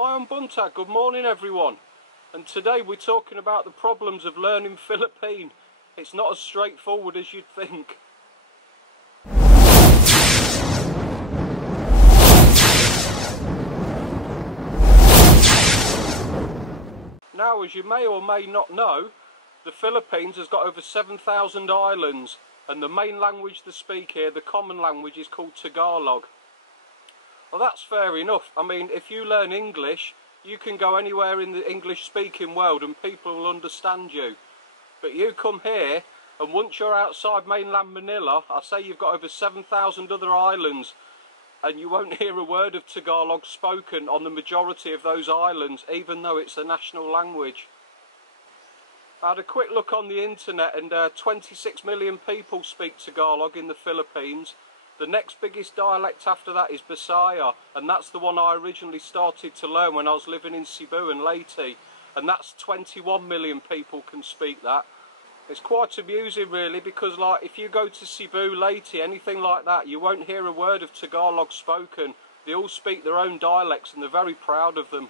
Mayan Buntag, good morning everyone, and today we're talking about the problems of learning Filipino. It's not as straightforward as you'd think. Now, as you may or may not know, the Philippines has got over 7,000 islands, and the main language they speak here, the common language, is called Tagalog. Well, that's fair enough. I mean, if you learn English, you can go anywhere in the English-speaking world and people will understand you. But you come here, and once you're outside mainland Manila, I say you've got over 7,000 other islands, and you won't hear a word of Tagalog spoken on the majority of those islands, even though it's the national language. I had a quick look on the internet, and 26 million people speak Tagalog in the Philippines. The next biggest dialect after that is Bisaya, and that's the one I originally started to learn when I was living in Cebu and Leyte, and that's 21 million people can speak that. It's quite amusing really, because like if you go to Cebu, Leyte, anything like that, you won't hear a word of Tagalog spoken. They all speak their own dialects and they're very proud of them.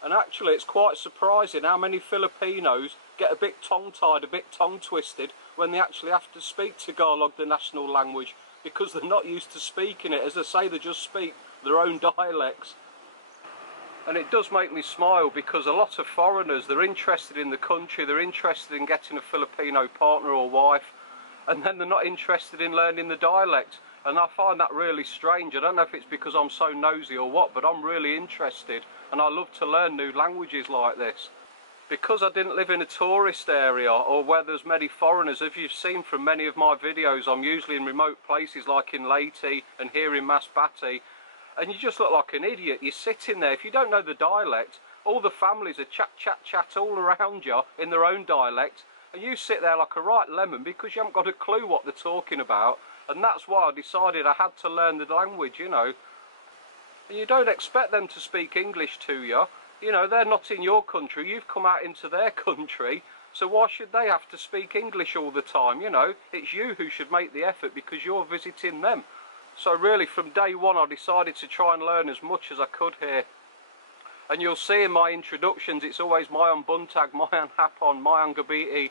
And actually it's quite surprising how many Filipinos get a bit tongue-tied, a bit tongue-twisted when they actually have to speak Tagalog, the national language, because they're not used to speaking it. As I say, they just speak their own dialects. And it does make me smile, because a lot of foreigners, they're interested in the country, they're interested in getting a Filipino partner or wife, and then they're not interested in learning the dialect. And I find that really strange. I don't know if it's because I'm so nosy or what, but I'm really interested, and I love to learn new languages like this. Because I didn't live in a tourist area or where there's many foreigners, as you've seen from many of my videos, I'm usually in remote places like in Leyte and here in Masbate, and you just look like an idiot. You're sitting there, if you don't know the dialect, all the families are chat all around you in their own dialect, and you sit there like a right lemon because you haven't got a clue what they're talking about. And that's why I decided I had to learn the language, you know. And you don't expect them to speak English to you. You know, they're not in your country, you've come out into their country, so why should they have to speak English all the time? You know, it's you who should make the effort because you're visiting them. So really, from day one, I decided to try and learn as much as I could here. And you'll see in my introductions, it's always Mayan Buntag, Mayan Hapon, Mayan Gabiti,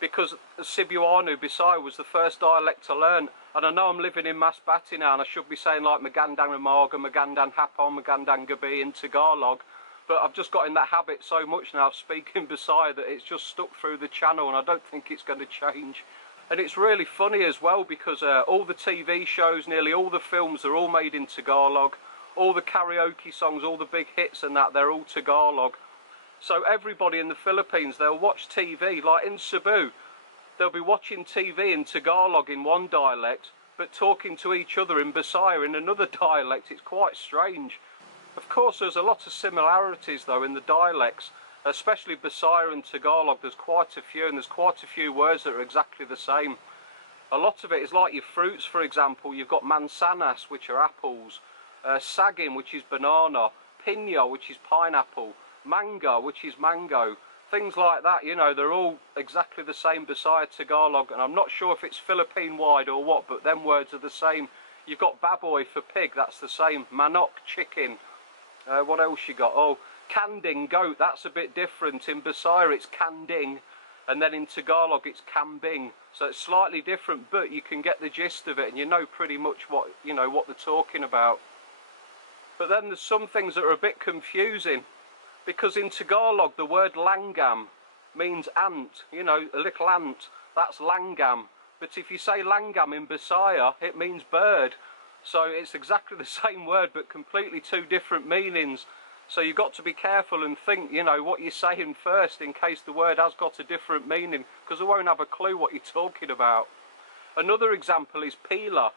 because Cebuano, Bisaya, was the first dialect to learn. And I know I'm living in Masbate now, and I should be saying like Magandang Umaga, Magandang Hapon, Magandang Gabi in Tagalog. But I've just got in that habit so much now of speaking Bisaya that it's just stuck through the channel, and I don't think it's going to change. And it's really funny as well, because all the TV shows, nearly all the films, are all made in Tagalog. All the karaoke songs, all the big hits and that, they're all Tagalog. So everybody in the Philippines, they'll watch TV, like in Cebu, they'll be watching TV in Tagalog in one dialect, but talking to each other in Bisaya in another dialect. It's quite strange. Of course, there's a lot of similarities though in the dialects, especially Bisaya and Tagalog. There's quite a few, and there's quite a few words that are exactly the same. A lot of it is like your fruits, for example. You've got manzanas, which are apples, saging, which is banana, piña, which is pineapple, manga, which is mango. Things like that, you know, they're all exactly the same Bisaya Tagalog, and I'm not sure if it's Philippine-wide or what, but them words are the same. You've got baboy for pig, that's the same. Manok, chicken. What else you got? Oh, kanding, goat, that's a bit different. In Bisaya it's kanding, and then in Tagalog it's kambing. So it's slightly different, but you can get the gist of it, and you know pretty much what, you know, what they're talking about. But then there's some things that are a bit confusing, because in Tagalog the word langgam means ant, you know, a little ant, that's langgam. But if you say langgam in Bisaya, it means bird. So it's exactly the same word, but completely two different meanings. So you've got to be careful and think, you know, what you're saying first, in case the word has got a different meaning, because I won't have a clue what you're talking about. Another example is pila.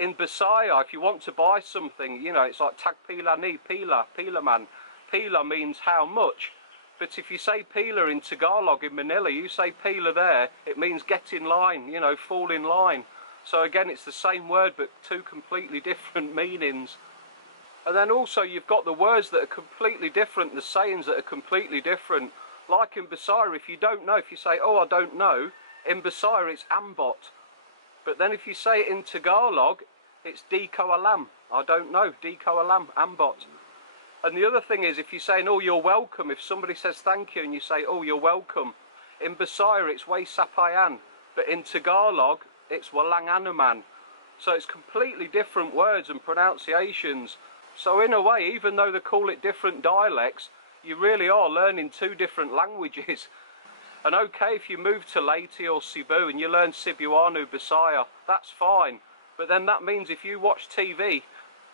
In Bisaya, if you want to buy something, you know, it's like tag pila ni, pila, pila man. Pila means how much. But if you say pila in Tagalog in Manila, you say pila there, it means get in line, you know, fall in line. So again, it's the same word, but two completely different meanings. And then also you've got the words that are completely different, the sayings that are completely different. Like in Bisaya, if you don't know, if you say, oh, I don't know, in Bisaya it's ambot. But then if you say it in Tagalog, it's di ko alam. I don't know, di ko alam, ambot. And the other thing is, if you're saying, oh, you're welcome, if somebody says thank you and you say, oh, you're welcome, in Bisaya it's way sapayan, but in Tagalog it's walang anuman. So it's completely different words and pronunciations. So in a way, even though they call it different dialects, you really are learning two different languages. And okay, if you move to Leyte or Cebu and you learn Cebuano Bisaya, that's fine. But then that means if you watch TV,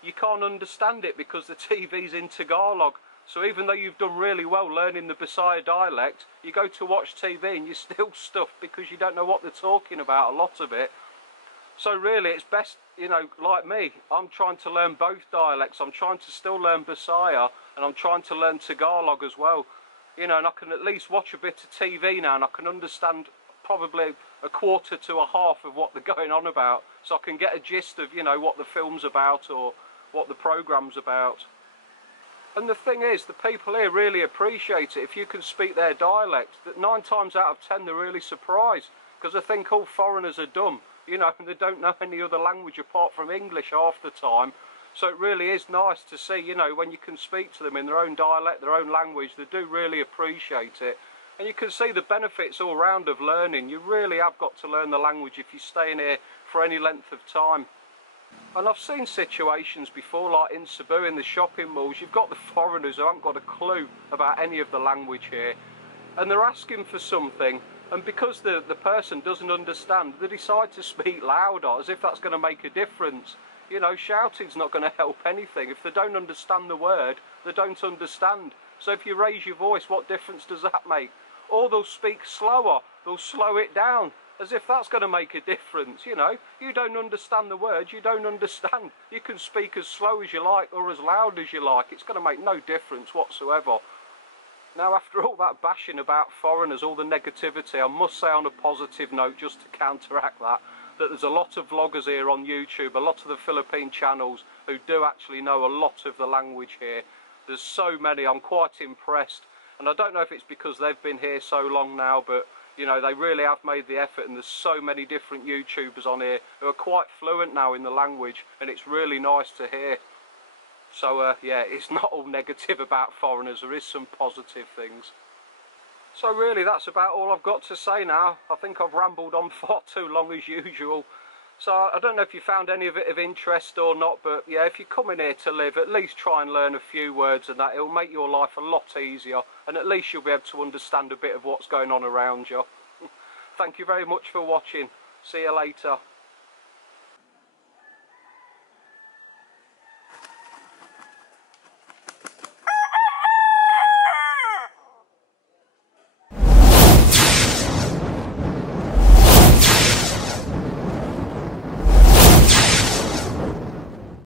you can't understand it because the TV's in Tagalog. So even though you've done really well learning the Bisaya dialect, you go to watch TV and you're still stuffed because you don't know what they're talking about, a lot of it. So really it's best, you know, like me, I'm trying to learn both dialects. I'm trying to still learn Bisaya and I'm trying to learn Tagalog as well. You know, and I can at least watch a bit of TV now and I can understand probably a quarter to a half of what they're going on about. So I can get a gist of, you know, what the film's about or what the program's about. And the thing is, the people here really appreciate it. If you can speak their dialect, that 9 times out of 10 they're really surprised. Because they think all foreigners are dumb, you know, and they don't know any other language apart from English half the time. So it really is nice to see, you know, when you can speak to them in their own dialect, their own language, they do really appreciate it. And you can see the benefits all round of learning. You really have got to learn the language if you're staying here for any length of time. And I've seen situations before, like in Cebu, in the shopping malls, you've got the foreigners who haven't got a clue about any of the language here. And they're asking for something, and because the person doesn't understand, they decide to speak louder, as if that's going to make a difference. You know, shouting's not going to help anything. If they don't understand the word, they don't understand. So if you raise your voice, what difference does that make? Or they'll speak slower, they'll slow it down, as if that's going to make a difference, you know. You don't understand the words, you don't understand. You can speak as slow as you like or as loud as you like. It's going to make no difference whatsoever. Now, after all that bashing about foreigners, all the negativity, I must say on a positive note, just to counteract that there's a lot of vloggers here on YouTube, a lot of the Philippine channels who do actually know a lot of the language here. There's so many, I'm quite impressed. And I don't know if it's because they've been here so long now, but you know, they really have made the effort, and there's so many different YouTubers on here who are quite fluent now in the language, and it's really nice to hear. So yeah, it's not all negative about foreigners, there is some positive things. So really that's about all I've got to say now. I think I've rambled on far too long as usual. So I don't know if you found any of it of interest or not, but yeah, if you're coming here to live, at least try and learn a few words, and that it'll make your life a lot easier, and at least you'll be able to understand a bit of what's going on around you. Thank you very much for watching. See you later.